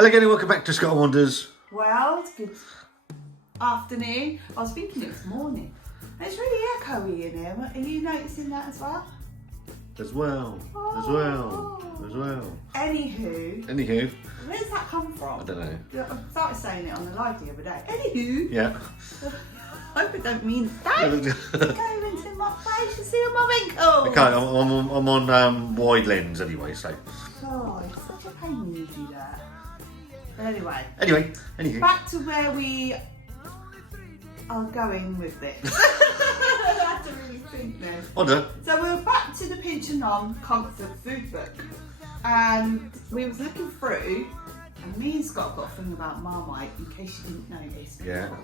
Hello again and welcome back to Scott and Wanda's. Well, it's good afternoon. I was thinking it was morning. It's really echoey in here. Are you noticing that as well? As well. Anywho. Where's that come from? I don't know. I started saying it on the live the other day. Anywho. Yeah. I hope it don't mean that. Go into my face and see all my wrinkles. Okay, I'm on wide lens anyway, so. Oh, it's such a pain when you do that. Anyway. Anywho. Back to where we are going with this. I have to really think now. Wanda. So we're back to the Pinch Of Nom comfort food book, and we was looking through, and me and Scott got a thing about Marmite in case you didn't notice. Yeah.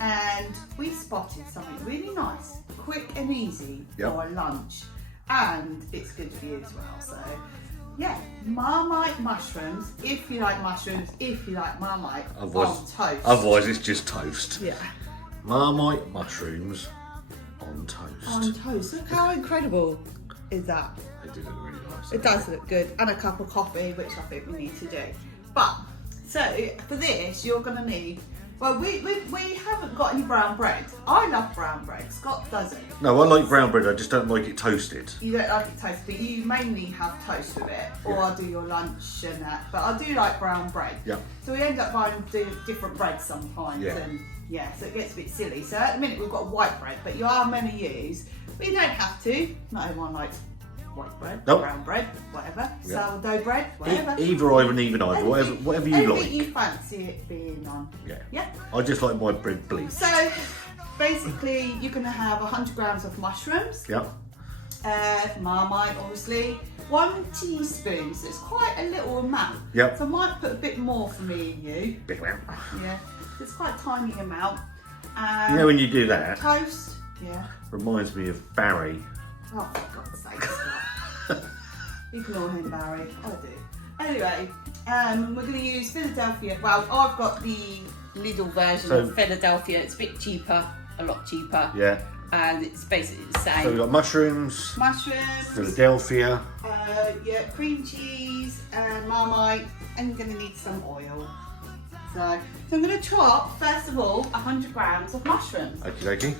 And we spotted something really nice, quick and easy for a lunch, and it's good for you as well. So yeah, Marmite mushrooms. If you like mushrooms, if you like Marmite, on toast. Otherwise, it's just toast. Yeah. Marmite mushrooms on toast. On toast. Look how incredible is that? They do look really nice. It does look good, and a cup of coffee, which I think we need to do. But so for this, you're gonna need. Well, we haven't got any brown bread. I love brown bread. Scott doesn't. No, I like brown bread. I just don't like it toasted. You don't like it toasted, but you mainly have toast with it, or I'll do your lunch and that. But I do like brown bread. Yeah. So we end up buying different breads sometimes, Yeah. and yeah, so it gets a bit silly. So at the minute we've got white bread, but you are meant to use. But you don't have to. Not everyone likes white bread, brown bread, whatever. Yeah. Sourdough bread, whatever. Either, whatever you anything like. you fancy it being on. Yeah. Yeah. I just like my bread bleached. So basically, you're going to have 100 grams of mushrooms. Yep. Marmite, obviously. 1 teaspoon, so it's quite a little amount. Yep. So I might put a bit more for me and you. Big amount. Yeah. It's quite a tiny amount. You know when you do that, Toast. Yeah. reminds me of Barry. Oh, for God's sake, Scott. Ignore him, Barry. I do. Anyway, we're going to use Philadelphia. Well, I've got the Lidl version of Philadelphia. It's a bit cheaper, a lot cheaper. Yeah. And it's basically the same. So we've got mushrooms. Philadelphia. Yeah, cream cheese and Marmite, and you're going to need some oil. So I'm going to chop, first of all, 100 grams of mushrooms. Okie dokie.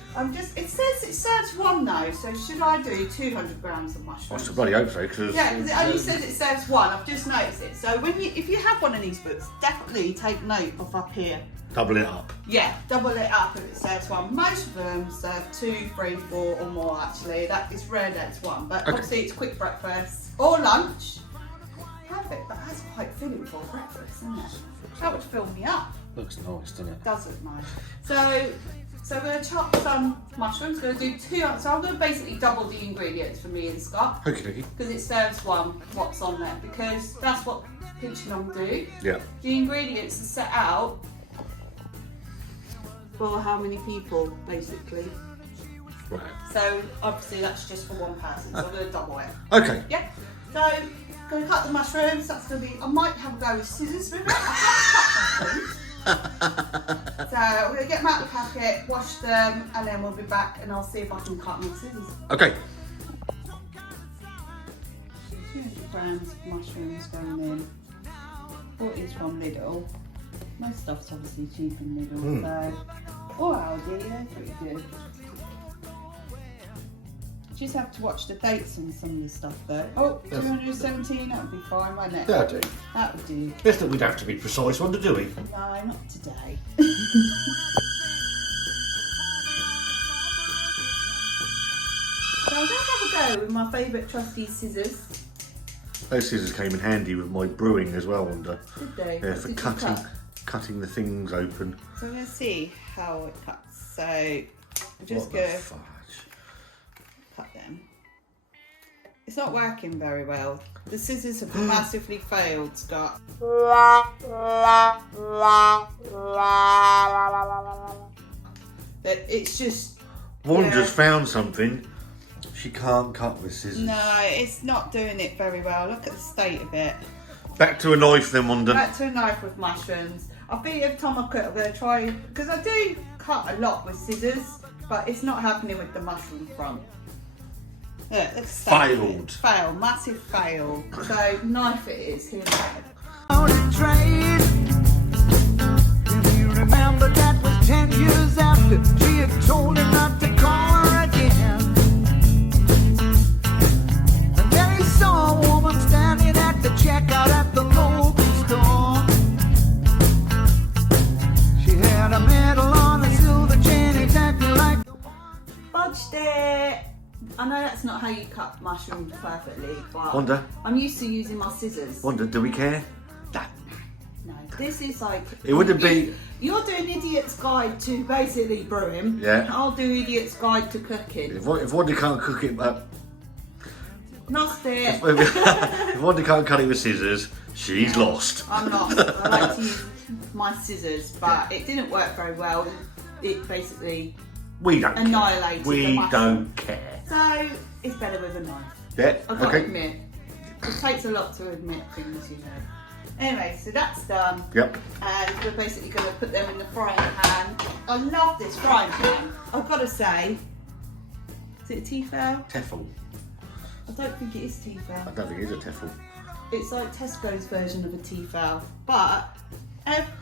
It says it serves 1 though, so should I do 200 grams of I mushrooms? should bloody hope so, because... Yeah, because it only says it serves 1, I've just noticed it. So if you have one of these books, definitely take note of up here. Double it up. Yeah, double it up if it serves 1. Most of them serve 2, 3, 4 or more actually. That is rare that it's 1, but obviously it's quick breakfast or lunch. Perfect, but that's quite filling for breakfast, isn't it? That would fill me up. Looks nice, doesn't it? Does look nice. So we're going to chop some mushrooms. Going to do 2. So I'm going to basically double the ingredients for me and Scott. Okie dokie. Because it serves 1. What's on there? Because that's what Pinch Of Nom do. Yeah. The ingredients are set out for how many people, basically. Right. So obviously that's just for 1 person. So I'm going to double it. Okay. Yeah. So going to cut the mushrooms. That's going to be. I might have a go with scissors with it. I have cut mushrooms. So we're going to get them out of the packet, wash them, and then we'll be back and I'll see if I can cut them with scissors. Okay. 200 grams of mushrooms going in. Bought each one Lidl. Most stuff's obviously cheap in Lidl, so. Or Aldi, they're pretty good. Just have to watch the dates on some of the stuff though. Oh, 217, that would be fine, won't it? That'll do. That would do. Yes, that we'd have to be precise, Wanda, do we? No, not today. So I'm going to have a go with my favourite trusty scissors. Those scissors came in handy with my brewing as well, Wanda. Did they? Yeah, for cutting the things open. So I'm going to see how it cuts. So I'm just What the going to fudge? cut them. It's not working very well. The scissors have massively failed, Scott. But it's just... Wanda's found something she can't cut with scissors. No, it's not doing it very well. Look at the state of it. Back to a knife then, Wanda. Back to a knife with mushrooms. I think every time I cut, I'm going to try, because I do cut a lot with scissors, but it's not happening with the mushroom front. Yeah, it's Failed. Fail, massive fail. So knife it is. Here we go. On a train. but that was 10 years after she had told him not to call her again. And then he saw a woman standing at the checkout at the local store. She had a medal on a silver chain exactly like the one. Fudged it. I know that's not how you cut mushrooms perfectly, but Wanda? I'm used to using my scissors. Wanda, do we care? No, this is like... It wouldn't be... You're doing Idiot's Guide to basically brewing. Yeah. I'll do Idiot's Guide to cooking. If Wanda can't cook it... Lost it. if Wanda can't cut it with scissors, she's lost. I'm not. I like to use my scissors, but it didn't work very well. It basically We don't annihilated care. We the mushroom. don't care. So it's better with a knife. Yeah, I've got to okay. admit. It takes a lot to admit things, you know. Anyway, so that's done. Yep. And we're basically going to put them in the frying pan. I love this frying pan. I've got to say, is it a Tefal? Tefal. I don't think it is I Tefal. don't think it is a Tefal. It's like Tesco's version of a Tefal, but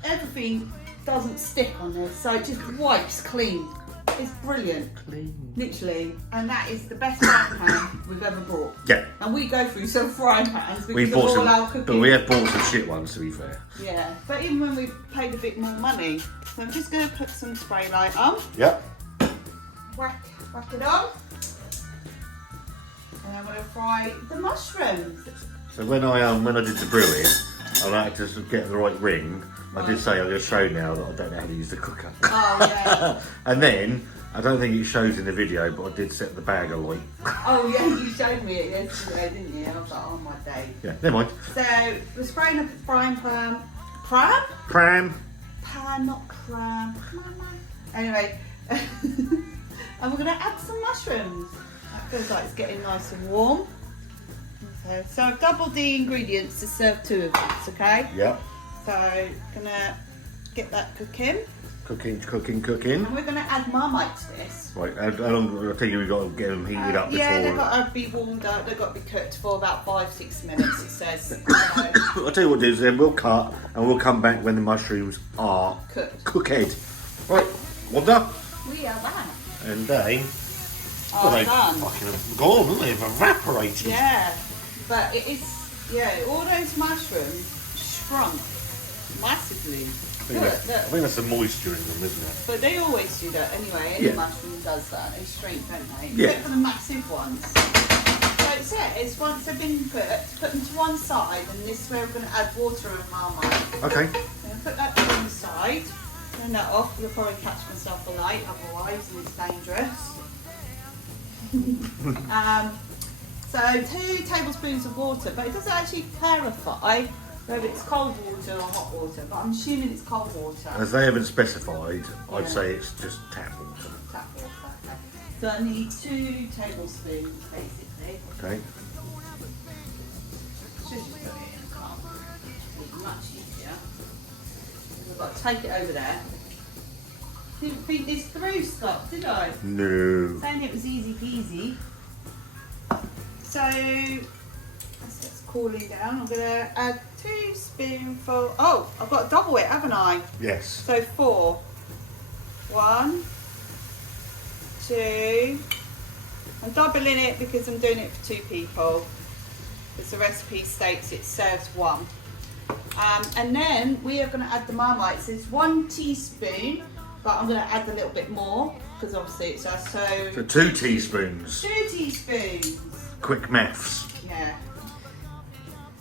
everything doesn't stick on this, so it just wipes clean. It's brilliant. Clean. Literally, and that is the best frying pan we've ever bought. Yeah. And we go through some frying pans because We of bought all our some, cooking. but we have bought some shit ones, to be fair. Yeah, but even when we paid a bit more money. So I'm just going to put some spray light on. Yep. Whack it on. And I'm going to fry the mushrooms. So when I did the brewing, I like to get the right ring. I did say I'm going to show now that I don't know how to use the cooker. Oh yeah. And then, I don't think it shows in the video, but I did set the bag alight. Oh yeah, you showed me it yesterday, didn't you? I was like, oh my day. Yeah, never mind. So we're spraying up the frying pan. Pram? Pram. Pan, not cram. Anyway, and we're going to add some mushrooms. That feels like it's getting nice and warm. So I've doubled the ingredients to serve 2 of these, okay? Yep. So gonna get that cooking. Cooking. And we're gonna add Marmite to this. Right, how long, I think we've got to get them heated up before. Yeah, they've got to be warmed up, they've got to be cooked for about 5-6 minutes, it says. So, I'll tell you what to do, then we'll cut and we'll come back when the mushrooms are cooked. Right, Wanda? we are back. And they... Oh, they've done. fucking gone, haven't they? They've evaporated. Yeah, but it is, all those mushrooms shrunk massively. I think that's the moisture in them, isn't it? But they always do that anyway. Any Yeah. mushroom does that. They shrink, don't they? Yeah. Except for the massive ones. So it says once they've been cooked, put them to one side, and this is where we're going to add water and Marmite. Okay. I'm going to put that to one side. Turn that off. You'll probably catch myself a light otherwise, and it's dangerous. So 2 tablespoons of water, but it doesn't actually clarify whether it's cold water or hot water, but I'm assuming it's cold water. As they haven't specified, I'd Yeah. say it's just tap water. Tap water, okay. So I need 2 tablespoons basically. Okay. Should just put it in a cup. It's much easier. I've got to take it over there. Didn't think this through, Scott, did I? No. Saying it was easy peasy. So as it's cooling down, I'm gonna add 2 spoonfuls. Oh, I've got to double it, haven't I? Yes. So 4. 1, 2. I'm doubling it because I'm doing it for 2 people. Because the recipe states it serves 1. And then we are going to add the Marmite. So it's 1 teaspoon, but I'm going to add a little bit more because obviously it's So 2 teaspoons. 2 teaspoons. Quick maths. Yeah.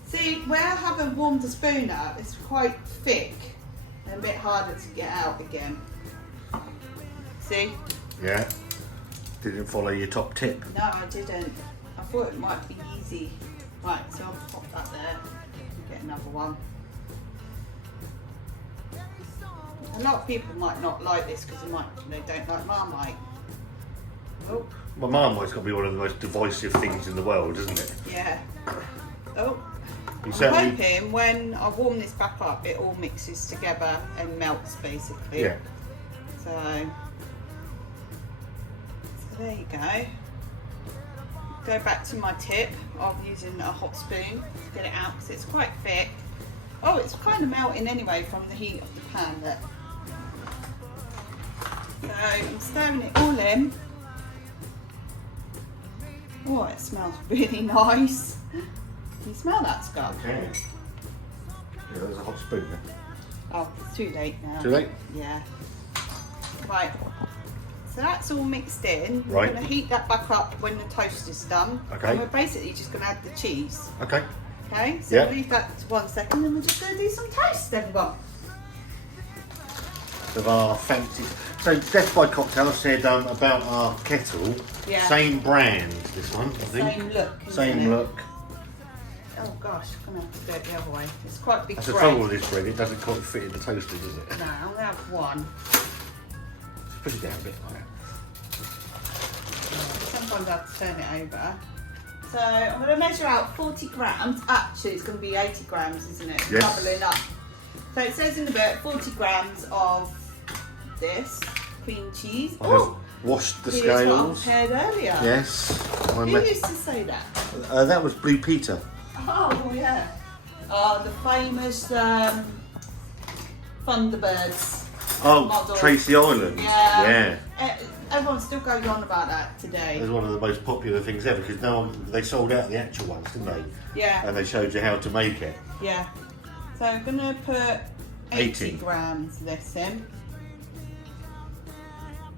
See, where I haven't warmed the spoon up, it's quite thick and a bit harder to get out again. See? Yeah. Didn't follow your top tip. No, I didn't. I thought it might be easy. Right, so I'll pop that there and get another one. A lot of people might not like this because they don't like Marmite. Oh, My Marmite's got to be one of the most divisive things in the world, isn't it? yeah. Oh, You I'm certainly... hoping when I warm this back up, it all mixes together and melts basically. Yeah. So there you go. Go back to my tip of using a hot spoon to get it out because it's quite thick. Oh, it's kind of melting anyway from the heat of the pan. But I'm stirring it all in. Oh, it smells really nice. Can you smell that, Scott? Okay. Yeah, there's a hot spoon there. Oh, it's too late now. Too late? Yeah. Right. So that's all mixed in. We're Right. going to heat that back up when the toast is done. Okay. And we're basically just going to add the cheese. Okay. Okay, so Yep. we'll leave that to 1 second and we're just going to do some toast, everyone. Of our fancy. So Death by Cocktail, I said about our kettle. Yeah. Same brand, this one, I think. Same look. isn't Same it? look. Oh gosh, I'm going to have to do it the other way. It's quite a big That's the bread. trouble with this bread, it doesn't quite fit in the toaster, does it? No, I'm going to have one. Just put it down a bit like that. Sometimes I have to turn it over. So I'm going to measure out 40 grams. Actually, it's going to be 80 grams, isn't it? Yes. Bubbling up. So it says in the book 40 grams of this cream cheese. I have washed the here's what I scales. prepared earlier. Yes. Who used to say that? That was Blue Peter. Oh, yeah. Oh, the famous Thunderbirds Oh, model. Tracy Island. Yeah. Yeah. Everyone still goes on about that today. It was one of the most popular things ever because no one, they sold out the actual ones, didn't they? Yeah. And they showed you how to make it. Yeah. So I'm going to put 80 80. grams of this in.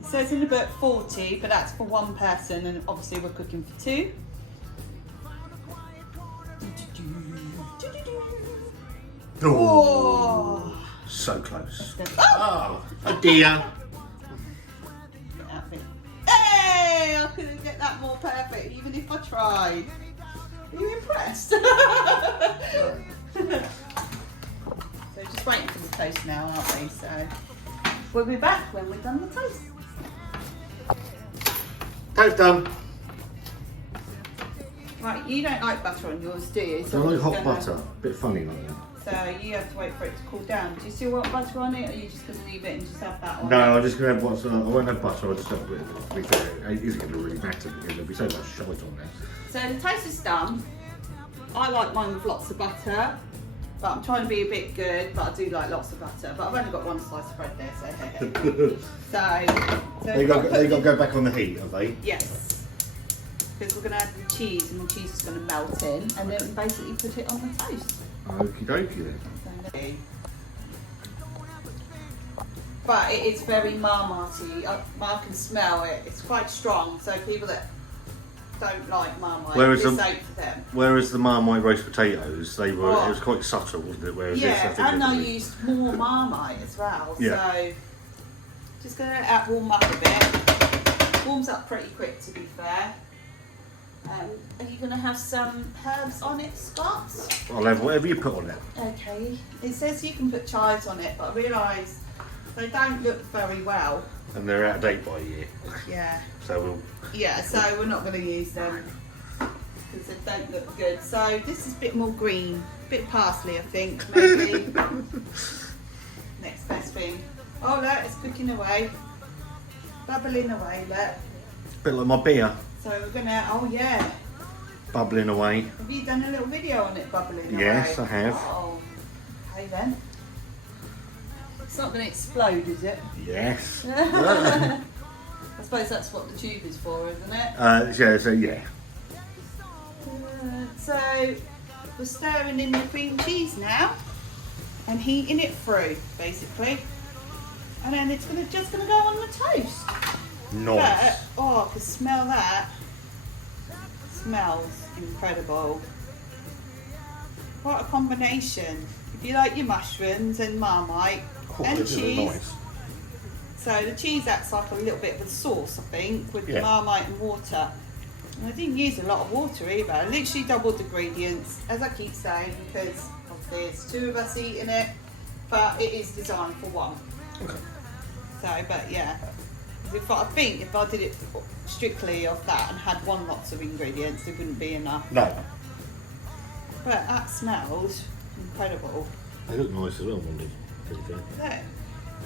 It says in the book 40, but that's for one person, and obviously we're cooking for two. Oh! So close. Oh! Oh dear. Hey! I couldn't get that more perfect, even if I tried. Are you impressed? So just waiting for the toast now, aren't we? So we'll be back when we've done the toast. Toast done. Right, you don't like butter on yours, do you? I we're like just hot gonna- butter. A bit funny like that. So you have to wait for it to cool down. Do you still want butter on it, or are you just going to leave it and just have that on? No, I'm just going to have what's on. I won't have butter, I'll just have a bit of it. It isn't going to really matter because there'll be so much shite on there. So the toast is done. I like mine with lots of butter, but I'm trying to be a bit good, but I do like lots of butter. But I've only got one slice of bread there, so hey. So They got to go back on the heat, have they? Yes. Because we're going to add the cheese, and the cheese is going to melt in, and then we basically put it on the toast. Okie dokie then. But it is very Marmite-y. I can smell it. It's quite strong, so people that don't like Marmite, Whereas this the- ain't for them. Whereas the Marmite roast potatoes, they were Oh. it was quite subtle, wasn't it? Whereas this, I Yeah, think and I it'll be- used more Marmite as well. Yeah. So just going to let that warm up a bit. Warms up pretty quick, to be fair. Are you going to have some herbs on it, Scott? I'll have whatever you put on it. Okay. It says you can put chives on it, but I realise they don't look very well. And they're out of date by a year. Yeah. So we'll. Yeah, so we're not going to use them because they don't look good. So this is a bit more green, a bit parsley, I think, maybe. Next best thing. Oh look, it's cooking away, bubbling away. Look. A bit like my beer, So we're gonna. Oh yeah. bubbling away. Have you done a little video on it bubbling away? Yes, I have. Oh. Okay then. It's not going to explode, is it? Yes. I suppose that's what the tube is for, isn't it? Yeah. So we're stirring in the cream cheese now and heating it through, basically. And then it's just gonna go on the toast. Nice. But, oh, I can smell that. Smells incredible. What a combination. If you like your mushrooms and Marmite and this is cheese. nice. So the cheese acts like a little bit of a sauce, I think, with the Yeah. Marmite and water. And I didn't use a lot of water either. I literally doubled the ingredients, as I keep saying, because obviously it's two of us eating it, but it is designed for one. Okay. So, but yeah, I think if I did it strictly off that and had one lots of ingredients, it wouldn't be enough. No. But that smells incredible. They look nice as well, Wendy. Yeah.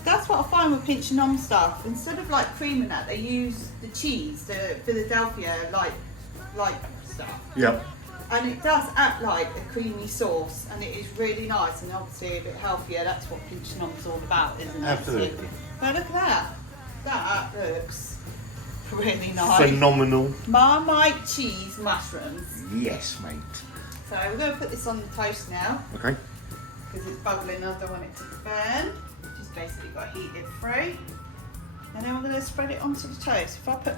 That's what I find with Pinch Of Nom stuff. Instead of like cream and that, they use the cheese, the Philadelphia like stuff. Yep. And it does act like a creamy sauce, and it is really nice and obviously a bit healthier. That's what Pinch Of Nom's all about, isn't it? Absolutely. But look at that. That looks really nice. Phenomenal. Marmite cheese mushrooms. Yes, mate. So we're going to put this on the toast now. Okay. Because it's bubbling, I don't want it to burn. Just basically got to heat it through. And then we're going to spread it onto the toast. If I put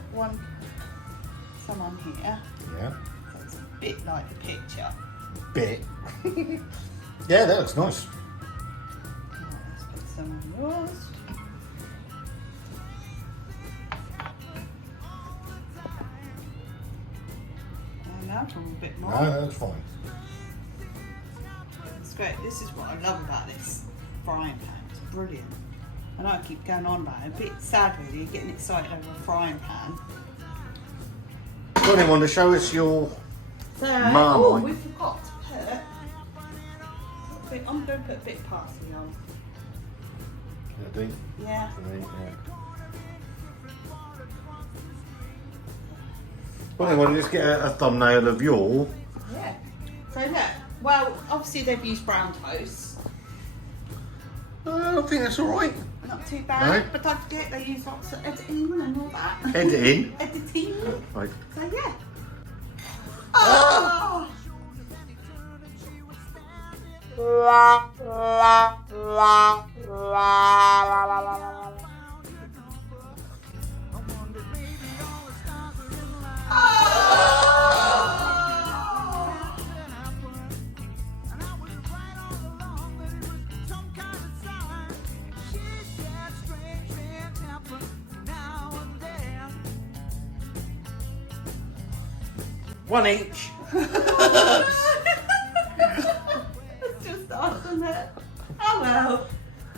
some on here, Yeah. so it's a bit like the picture. Bit. Yeah, that looks nice. Right, let's put some on yours. And now a little bit more. No, that's fine. It's great. This is what I love about this frying pan. It's brilliant. I know I keep going on about it. A bit sad really, getting excited over a frying pan. Go on then, Wanda, show us your So, Marmite. oh, we forgot to put. I'm going to put a bit of parsley on. Yeah. Well, then, Wanda, let's get a thumbnail of your. Yeah. So look, well, obviously they've used brown toast. I think that's all right. Not too bad, No. but don't forget they use lots of editing and all that. Editing. Editing. Right. So yeah. Oh! One each. It's just awesome, it? Oh well.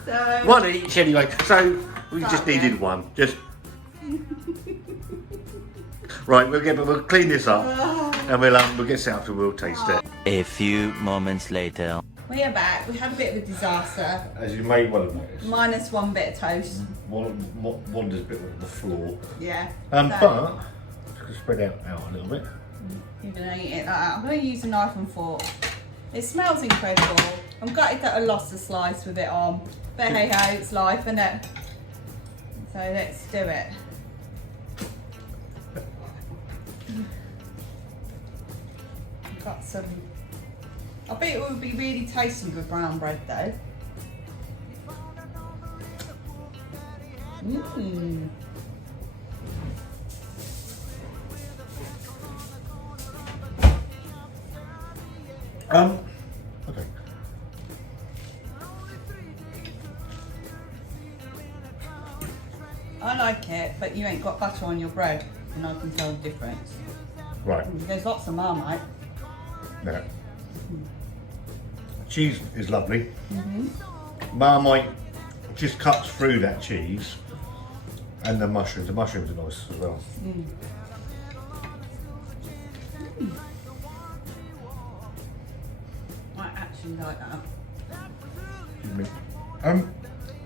So One each anyway. So we just Start, yeah. needed one. Just. Right, we'll clean this up and we'll get set up and we'll taste it. A few moments later. we are back. We had a bit of a disaster. As you may well have noticed, Minus one bit of toast. Wanda's bit on the floor. Yeah. But just spread out a little bit. You're going to eat it like that. I'm going to use a knife and fork. It smells incredible. I'm gutted that I lost a slice with it on. But hey ho, it's life, isn't it? So let's do it. I've got some. I bet it would be really tasty with brown bread though. Mmm. Okay. I like it, but you ain't got butter on your bread, and I can tell the difference. Right. There's lots of Marmite. Now, cheese is lovely. Marmite just cuts through that cheese, and the mushrooms. The mushrooms are nice as well. I actually like that. Excuse me.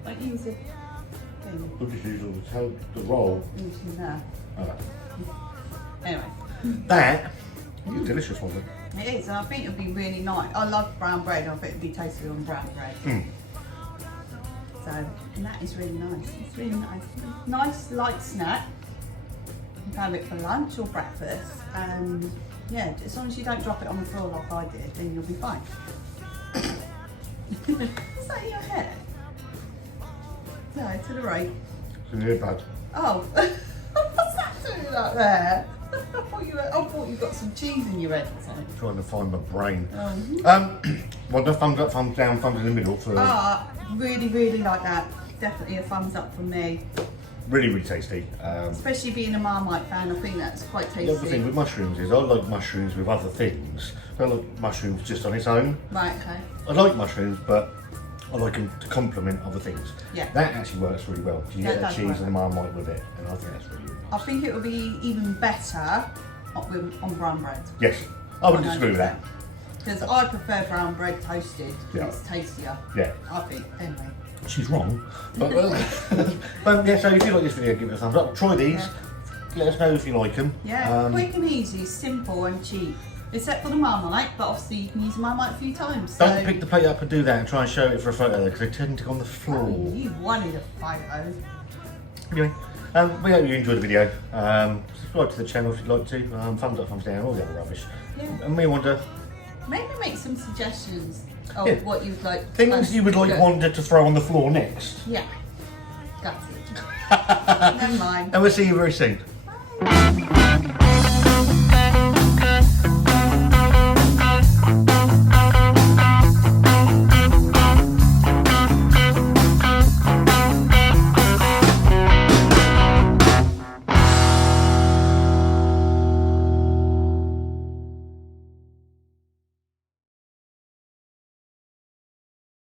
Like use a thing We'll just use the roll. into there. Anyway, That is delicious, wasn't it? it is, and I think it'll be really nice. I love brown bread. I think it'd be tasty on brown bread. So, and that is really nice. It's really nice. Nice light snack. You can have it for lunch or breakfast, and yeah, as long as you don't drop it on the floor like I did, then you'll be fine. Is that your hair? No, to the right. It's in the earbud. Oh, what's that doing up there? I thought you got some cheese in your head or something. Trying to find my brain. Well, the thumbs up, thumbs down, thumbs in the middle for Really, really like that. Definitely a thumbs up from me. really, really tasty. Especially being a Marmite fan, I think that's quite tasty. The other thing with mushrooms is I like mushrooms with other things. I don't like mushrooms just on its own. Right, okay. I like mushrooms, but I like them to complement other things. Yeah. That actually works really well. You That get the does cheese work. and the Marmite with it, and I think that's really, really I nice. think it would be even better on brown bread. Yes, I wouldn't disagree with that. Because I prefer brown bread toasted, Yeah. it's tastier. Yeah. I think, anyway. She's wrong, but but yeah. So if you like this video, give it a thumbs up. Try these. Let us know if you like them. Yeah, quick and easy, simple and cheap. Except for the Marmite, but obviously you can use the Marmite a few times. So. Don't pick the plate up and do that and try and show it for a photo because they tend to go on the floor. Oh, you wanted a photo. Anyway, We hope you enjoyed the video. Subscribe to the channel if you'd like to. Thumbs up, thumbs down, all the other rubbish. Yeah. And we want to Maybe make some suggestions of Yeah. what you'd like. things you would like Wanda to throw on the floor next. Yeah. That's it. Never mind. And we'll see you very soon.